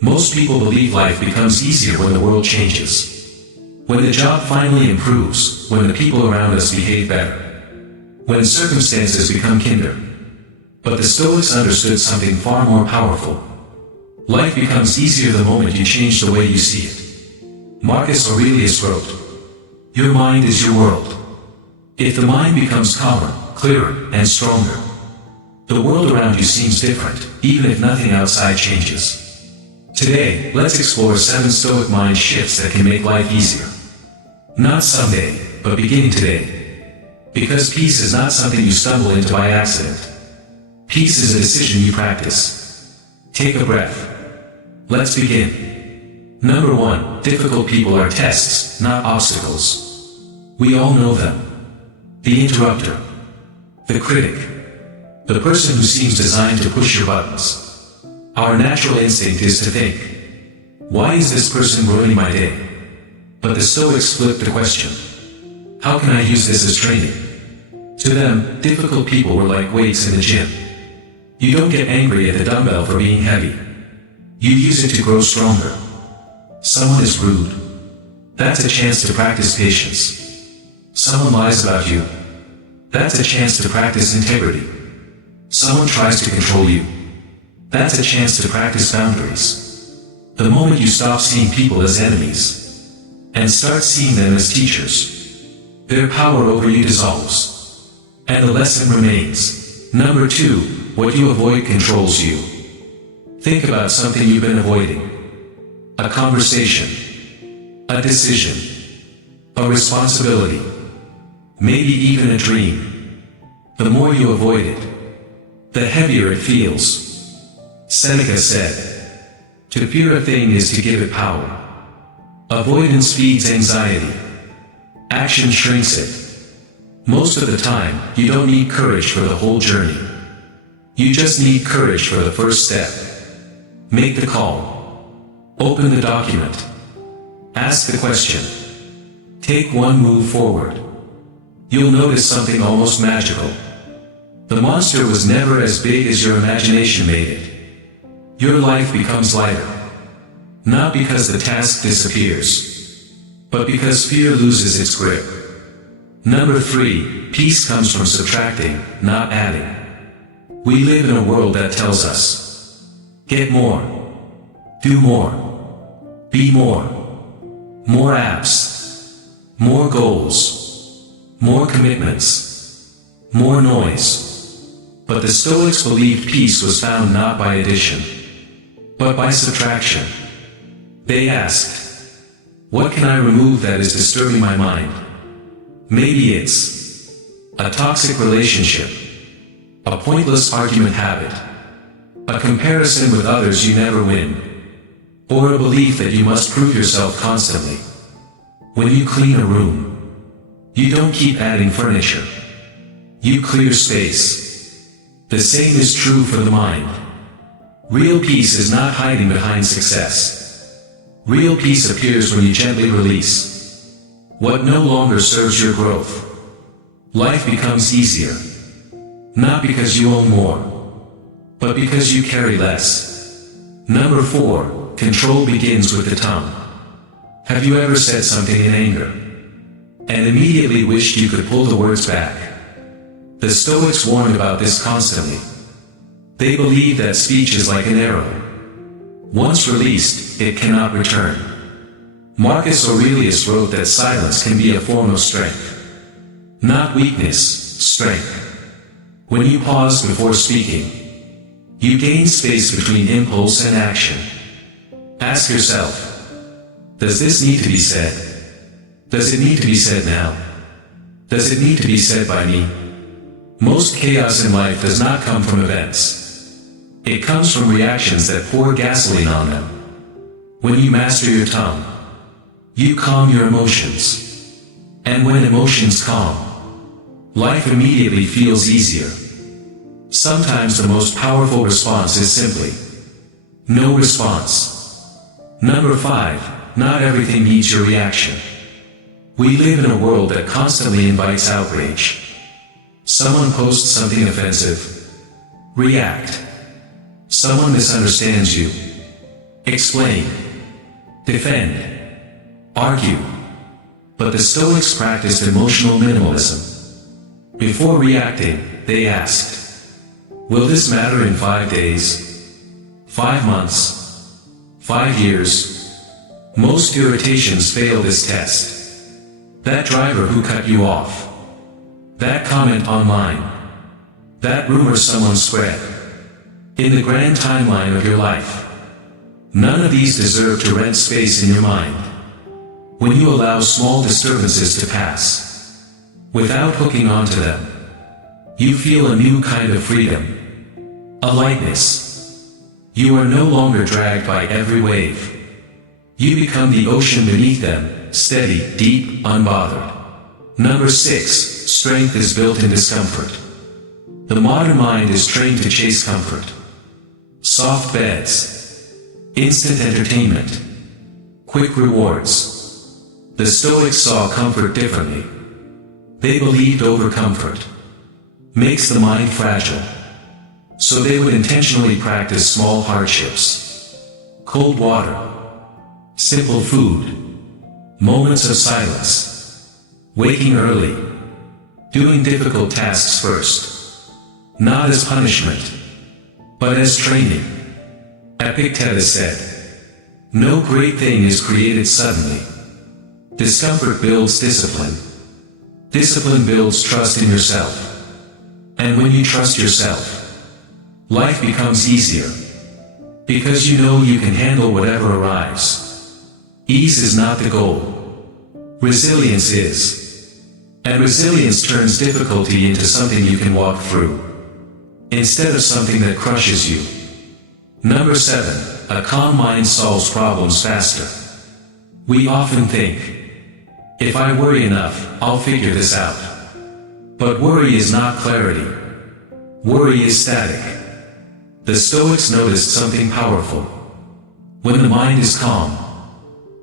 Most people believe life becomes easier when the world changes. When the job finally improves, when the people around us behave better, when circumstances become kinder. But the Stoics understood something far more powerful. Life becomes easier the moment you change the way you see it. Marcus Aurelius wrote, "Your mind is your world." If the mind becomes calmer, clearer, and stronger, the world around you seems different, even if nothing outside changes. Today, let's explore 7 Stoic mind shifts that can make life easier. Not someday, but beginning today. Because peace is not something you stumble into by accident. Peace is a decision you practice. Take a breath. Let's begin. Number 1, difficult people are tests, not obstacles. We all know them. The interrupter. The critic. The person who seems designed to push your buttons. Our natural instinct is to think, why is this person ruining my day? But the Stoics flip the question. How can I use this as training? To them, difficult people were like weights in the gym. You don't get angry at the dumbbell for being heavy. You use it to grow stronger. Someone is rude. That's a chance to practice patience. Someone lies about you. That's a chance to practice integrity. Someone tries to control you. That's a chance to practice boundaries. The moment you stop seeing people as enemies and start seeing them as teachers, their power over you dissolves. And the lesson remains. Number 2, what you avoid controls you. Think about something you've been avoiding. A conversation. A decision. A responsibility. Maybe even a dream. The more you avoid it, the heavier it feels. Seneca said, "To fear a thing is to give it power." Avoidance feeds anxiety. Action shrinks it. Most of the time, you don't need courage for the whole journey. You just need courage for the first step. Make the call. Open the document. Ask the question. Take one move forward. You'll notice something almost magical. The monster was never as big as your imagination made it. Your life becomes lighter. Not because the task disappears, but because fear loses its grip. Number 3, peace comes from subtracting, not adding. We live in a world that tells us, get more, do more, be more apps, more goals, more commitments, more noise. But the Stoics believed peace was found not by addition, but by subtraction. They asked, what can I remove that is disturbing my mind? Maybe it's a toxic relationship, a pointless argument habit, a comparison with others you never win, or a belief that you must prove yourself constantly. When you clean a room, you don't keep adding furniture. You clear space. The same is true for the mind. Real peace is not hiding behind success. Real peace appears when you gently release what no longer serves your growth. Life becomes easier. Not because you own more, but because you carry less. Number 4, control begins with the tongue. Have you ever said something in anger and immediately wished you could pull the words back? The Stoics warned about this constantly. They believed that speech is like an arrow. Once released, it cannot return. Marcus Aurelius wrote that silence can be a form of strength. Not weakness, strength. When you pause before speaking, you gain space between impulse and action. Ask yourself, does this need to be said? Does it need to be said now? Does it need to be said by me? Most chaos in life does not come from events. It comes from reactions that pour gasoline on them. When you master your tongue, you calm your emotions. And when emotions calm, life immediately feels easier. Sometimes the most powerful response is simply no response. Number 5, not everything needs your reaction. We live in a world that constantly invites outrage. Someone posts something offensive. React. Someone misunderstands you. explain, defend, argue. But the Stoics practiced emotional minimalism. Before reacting, they asked, will this matter in 5 days? 5 months? 5 years? Most irritations fail this test. That driver who cut you off. That comment online. That rumor someone spread. In the grand timeline of your life, none of these deserve to rent space in your mind. When you allow small disturbances to pass, without hooking onto them, you feel a new kind of freedom. A lightness. You are no longer dragged by every wave. You become the ocean beneath them, steady, deep, unbothered. Number 6, strength is built in discomfort. The modern mind is trained to chase comfort. Soft beds. Instant entertainment. Quick rewards. The Stoics saw comfort differently. They believed overcomfort makes the mind fragile. So they would intentionally practice small hardships. Cold water. Simple food. Moments of silence. Waking early. Doing difficult tasks first. Not as punishment, but as training. Epictetus said, no great thing is created suddenly. Discomfort builds discipline. Discipline builds trust in yourself. And when you trust yourself, life becomes easier. Because you know you can handle whatever arrives. Ease is not the goal. Resilience is. And resilience turns difficulty into something you can walk through, instead of something that crushes you. Number 7, a calm mind solves problems faster. We often think, if I worry enough, I'll figure this out. But worry is not clarity. Worry is static. The Stoics noticed something powerful. When the mind is calm,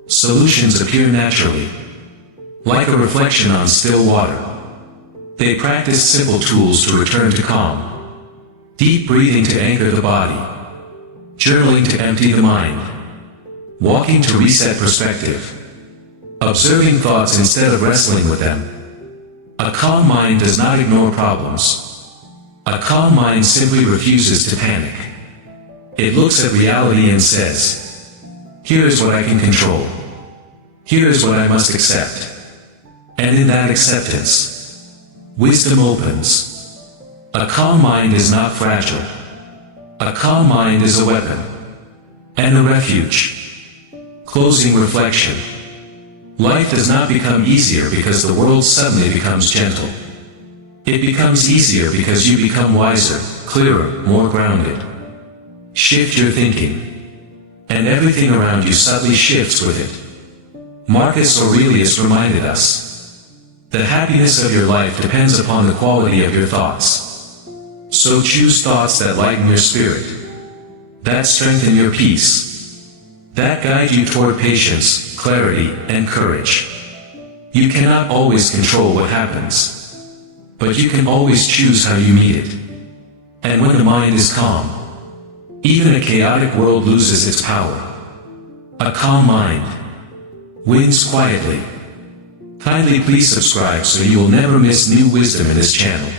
solutions appear naturally, like a reflection on still water. They practiced simple tools to return to calm. Deep breathing to anchor the body. Journaling to empty the mind. Walking to reset perspective. Observing thoughts instead of wrestling with them. A calm mind does not ignore problems. A calm mind simply refuses to panic. It looks at reality and says, here is what I can control. Here is what I must accept. And in that acceptance, wisdom opens. A calm mind is not fragile. A calm mind is a weapon. And a refuge. Closing reflection. Life does not become easier because the world suddenly becomes gentle. It becomes easier because you become wiser, clearer, more grounded. Shift your thinking, and everything around you subtly shifts with it. Marcus Aurelius reminded us, the happiness of your life depends upon the quality of your thoughts. So choose thoughts that lighten your spirit, that strengthen your peace, that guide you toward patience, clarity, and courage. You cannot always control what happens, but you can always choose how you meet it. And when the mind is calm, even a chaotic world loses its power. A calm mind wins quietly. Kindly please subscribe so you will never miss new wisdom in this channel.